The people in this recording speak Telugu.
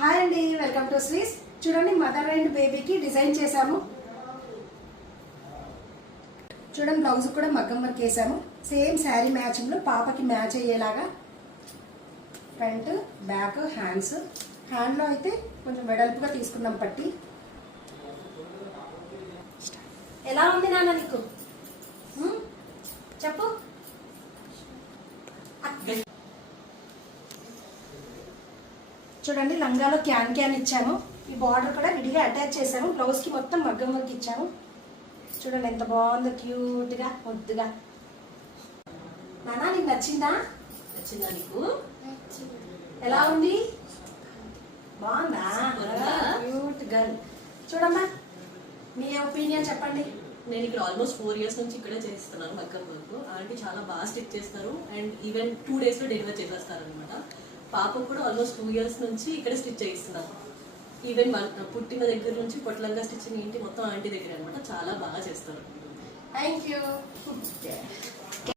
హాయ్ అండి, వెల్కమ్ టు శ్రీస్. చూడండి, మదర్ అండ్ బేబీకి డిజైన్ చేసాము. చూడండి, బ్లౌజ్ కూడా మగ్గం వర్క్ వేసాము. సేమ్ శారీ మ్యాచింగ్లో పాపకి మ్యాచ్ అయ్యేలాగా ఫ్రంట్, బ్యాక్, హ్యాండ్స్. హ్యాండ్లో అయితే కొంచెం వెడల్పుగా తీసుకున్నాం పట్టి. ఎలా ఉంది నాన్న నీకు? చెప్పు. చూడండి, లంగాలో క్యాన్ ఇచ్చాము. ఈ బార్డర్ కూడా విడిగా అటాచ్ చేసాము. బ్లౌజ్కి మొత్తం మగ్గం వర్క్ ఇచ్చాము. చూడండి ఎంత బాగుందో, క్యూట్గా, ముద్దుగా. నానా, నీకు నచ్చిందా? నచ్చిందా నీకు? ఎలా ఉంది? బాగుందా? Cute girl. చూడమ్మా, మీ ఒపీనియన్ చెప్పండి. నేను ఇక్కడ ఆల్మోస్ట్ 4 years నుంచి ఇక్కడే చేస్తున్నాను మగ్గం వర్క్. ఆంటీ చాలా బాగా స్టిచ్ చేస్తారు అండ్ ఈవెన్ 2 days లో డెలివర్ చేసేస్తారు అనమాట. పాపకు కూడా ఆల్మోస్ట్ 2 years నుంచి ఇక్కడ స్టిచ్ చేయిస్తున్నాను. ఈవెన్ పుట్టిన దగ్గర నుంచి పొట్లంగా స్టిచ్చింగ్ ఏంటి మొత్తం ఆంటీ దగ్గర అనమాట. చాలా బాగా చేస్తారు. Thank you.